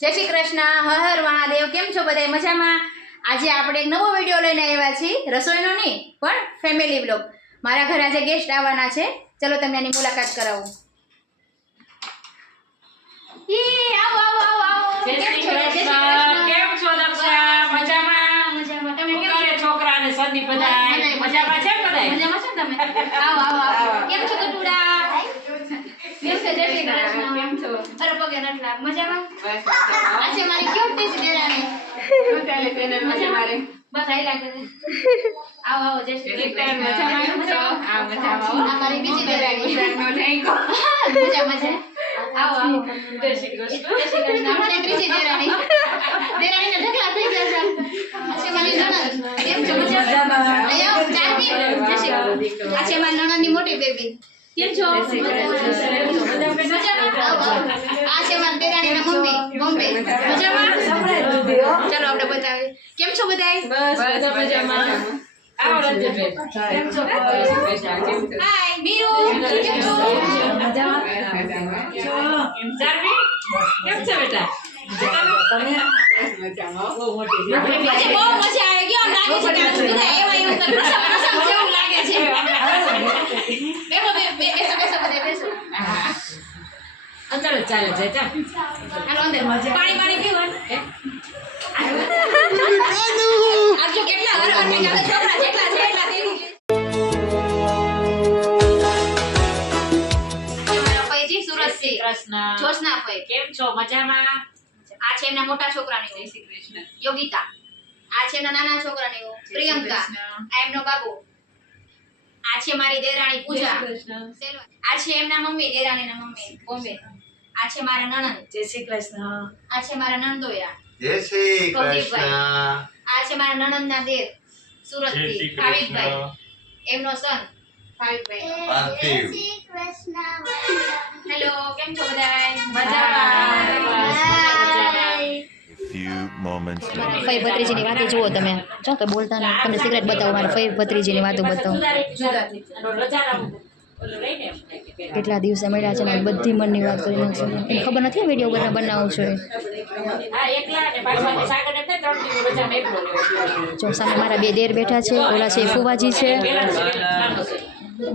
જય શ્રી કૃષ્ણ, હર હર મહાદેવ. કેમ છો બધા? મજામાં? આજે આપણે એક નવો વિડીયો લઈને આવ્યા છીએ, રસોઈનો નહીં પણ ફેમિલી વ્લોગ. મારા ઘરે આજે ગેસ્ટ આવવાના છે, ચલો તમને એની મુલાકાત કરાવું. આવો આવો આવો આવો. જય શ્રી કૃષ્ણ. કેમ છો દક્ષા? મજામાં? મજામાં. તમે કેમ કરે છોકરા અને સંદીપ બધા મજામાં છે બધા? મજામાં છો તમે? આવો આવો આવો. કેમ છો કટુડા? કેમ છો? જય શ્રી કૃષ્ણ. કેમ છો? અરે પગે નટલા. મજામાં? બસ આજે મારી ક્યુટ ટીચ દેરાણી. ચાલે પેનલ માં મારે બસ આઈ લાગે છે. આવો આવો. જય શ્રી કૃષ્ણ. મજામાં આ મજામાં આ મારી બીજી દેરાણી. નો થેન્કો મજા મજા. આવો આવો. જય શ્રી કૃષ્ણ. જય શ્રી કૃષ્ણ. અમારી ત્રીજી દેરાણી. દેરાણીના ઢગલા થઈ ગયા છે. આજે મારી નણંદ. કેમ છો? મજામાં. અહીંયા આવો. ચાંદી. જય શ્રી કૃષ્ણ. આજે મારી નણંદની મોટી બેબી. કેમ છો? મજામાં. આવો આવો. આ છે મારી દેરાણીના મમ્મી બોમ્બે. મજામાં? ચાલો આપણે બતાવીએ. કેમ છો બધાય? બસ બધા મજામાં. આવો રંજનબેન. કેમ છો? હાય મીરુ. કેમ છો? મજામાં. જાનવી કેમ છો બેટા? તમે મજામાં. બહુ મોટી છે. આજે બહુ મજા આવે ગયો. આમ લાગે છે કે આમ બધા એવા એવું તો પ્રસંગ જેવું લાગે છે. બેસો બેસો બધા બેસો. અંદર ચાલે છે ચાલ. હાલો અંદર પાણી પીવાનું. આજો કેટલા હર હર ને છોકરા જેટલા છે એટલા દેવી ફઈજી સુરતથી કૃષ્ણ. જોશના ફઈ. કેમ છો? મજામાં. આ છે એમના મોટા છોકરાની જય શ્રી કૃષ્ણ. યોગિતા. આ છે એમના નાના છોકરાની પ્રિયંકા. આ એમનો બાબુ. આ છે મારી દેરાણી પૂજા. આ છે એમના મમ્મી દેરાણીના મમ્મી બોમ્બે. આ છે મારા નણંદ. જય શ્રી કૃષ્ણ. આ છે મારા નણંદોયા. જય શ્રી કૃષ્ણ. આ છે મારા નણંદના દેર સુરતથી ભાવિકભાઈ. એમનો સન ભાવિકભાઈ. પાર્થિવ. હેલો, કેમ છો બધાય? Few moments later. ફઈ ભત્રીજીની વાતો જુઓ તમે જો કે બોલતા ને તમને સિગરેટ બતાવો મારે ફઈ ભત્રીજીની વાતો બતાવો કેટલા દિવસે મળ્યા છે ને બધી મનની વાત કરી નાખશો એને ખબર નથી વિડીયો બનાવું છું જો સામે મારા બે દેર બેઠા છે ઓલા છે ફુવાજી છે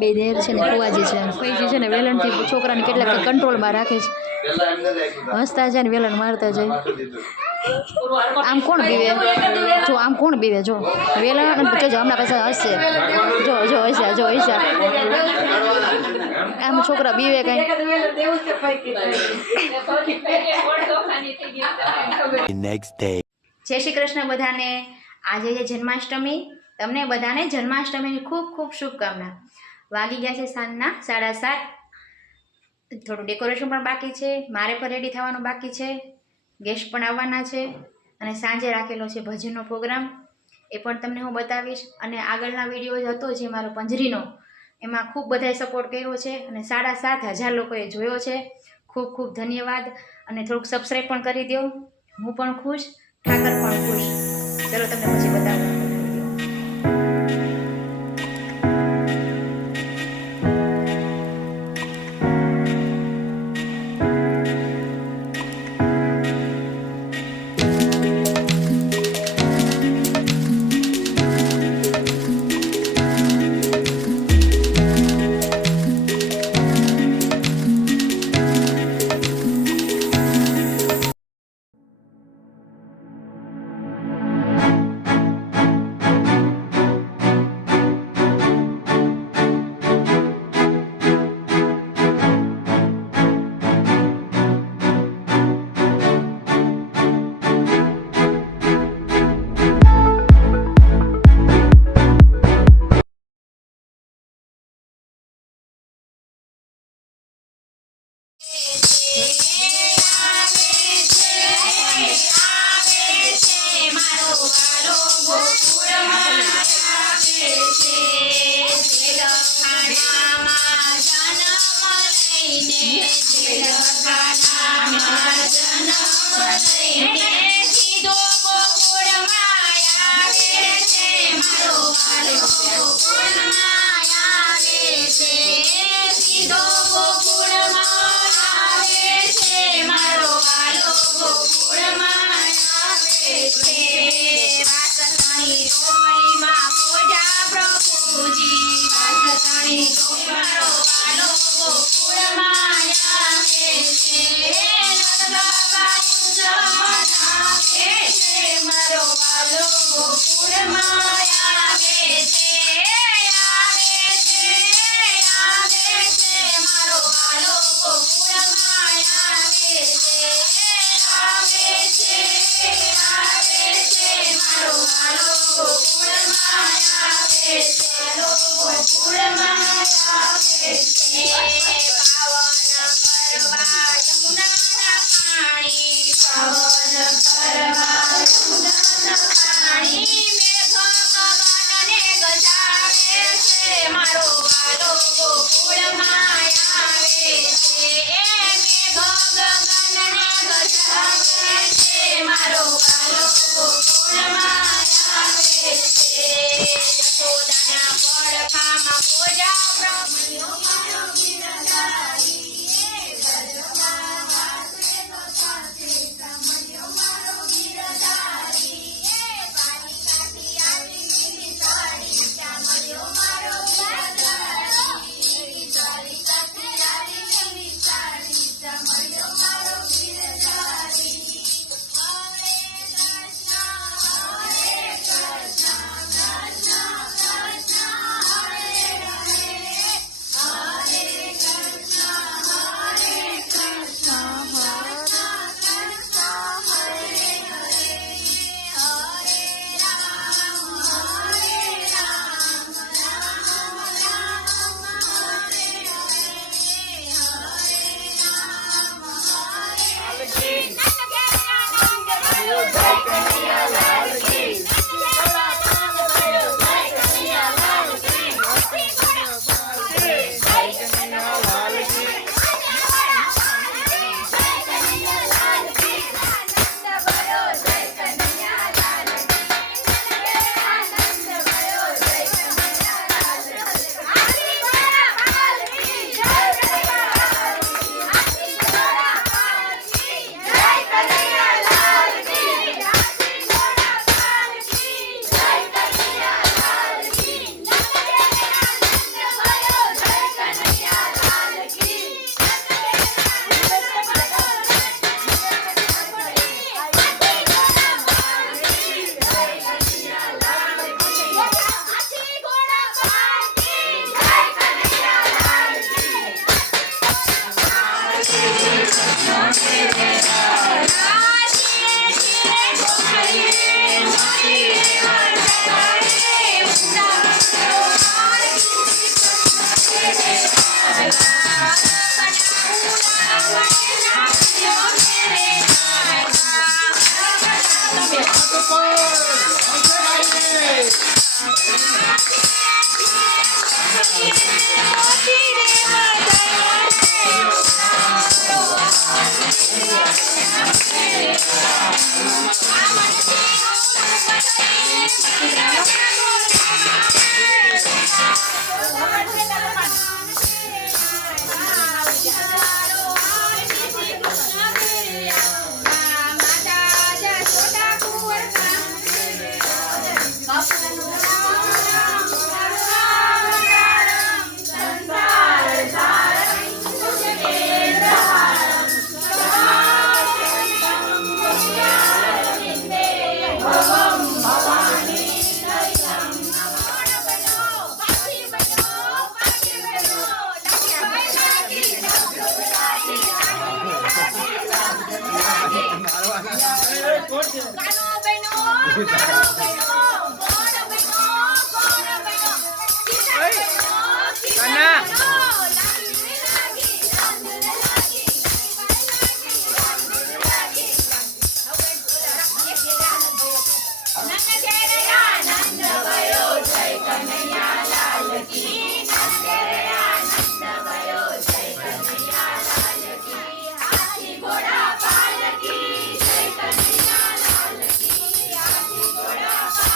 બે દેર છે ને ફુવાજી છે ફઈજી છે ને વેલણથી છોકરાને કેટલાક કંટ્રોલમાં રાખે છે હસતા જાય ને વેલણ મારતા જાય આમ કોણ બીવે જો આમ કોણ બીવે જો વેલણ જો હમણાં પછી હસશે જો જો હસ્યા જો હસ્યા આમ છોકરા બીવે કઈ Next day. જય શ્રી કૃષ્ણ બધાને. આજે છે જન્માષ્ટમી. તમને બધાને જન્માષ્ટમીની ખૂબ ખૂબ શુભકામના. વાગી ગયા છે સાંજના 7:30. થોડું ડેકોરેશન પણ બાકી છે, મારે પણ રેડી થવાનું બાકી છે, ગેસ્ટ પણ આવવાના છે અને સાંજે રાખેલો છે ભજનનો પ્રોગ્રામ, એ પણ તમને હું બતાવીશ. અને આગળના વિડીયો હતો જે મારો પંજરીનો, એમાં ખૂબ બધાએ સપોર્ટ કર્યો છે અને 7,500 લોકોએ જોયો છે. ખૂબ ખૂબ ધન્યવાદ. અને થોડુંક સબસ્ક્રાઈબ પણ કરી દો. હું પણ ખુશ, ઠાકર પણ ખુશ. ચલો તમને પછી બતાવું. વાલો ગોકુળમાં આવે છે મારો વાલો ગોકુળમાં આવે છે મારો વાલો ગોકુળમાં આવે છે ગોકુળમાં આવે છે પાવન કરવા યમુનાના પાણી પાવન કરવા યમુનાના પાણી મેઘ ગગનને ગજાવે છે મારો વાલો ગોકુળમાં આવે છે મેઘ ગગનને ગજાવે છે મારો વાલો ગોકુળમાં આવે છે યશોદાના પડખામાં પૂજા બ્રહ્મણ્યો મારો બિરદારી ગજમાં વાસે તો સાથે બ્રહ્મણ્યો મારો બિરદારી પાલિકાથી આવીની સાડી બ્રહ્મણ્યો મારો બિરદારી પાલિકાથી આવીની સાડી બ્રહ્મણ્યો મારો બિરદારી ઘોડા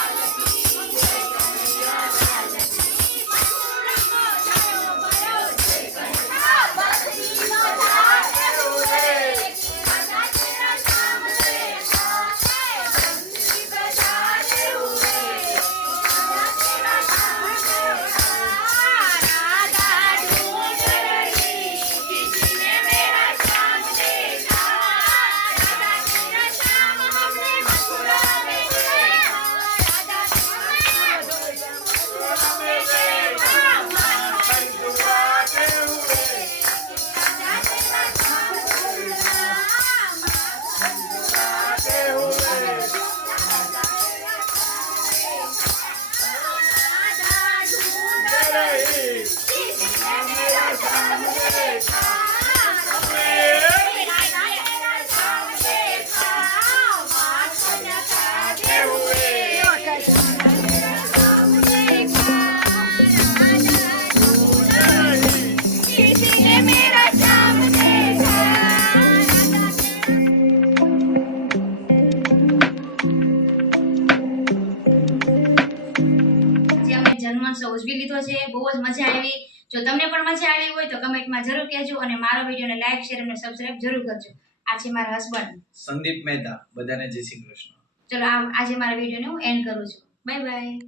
જન્મોત્સવ ઉજવી લીધો છે. બહુ જ મજા આવી. જો તમને પણ મજા આવી હોય તો કમેન્ટમાં જરૂર કહેજો અને મારો વિડીયોને લાઈક શેર અને સબસ્ક્રાઇબ જરૂર કરજો. આ છે મારા હસબન્ડ સંદીપ મહેતા. બધાને જય શ્રી કૃષ્ણ. ચલો આજે મારા વિડીયોને હું એન્ડ કરું છું. Bye bye.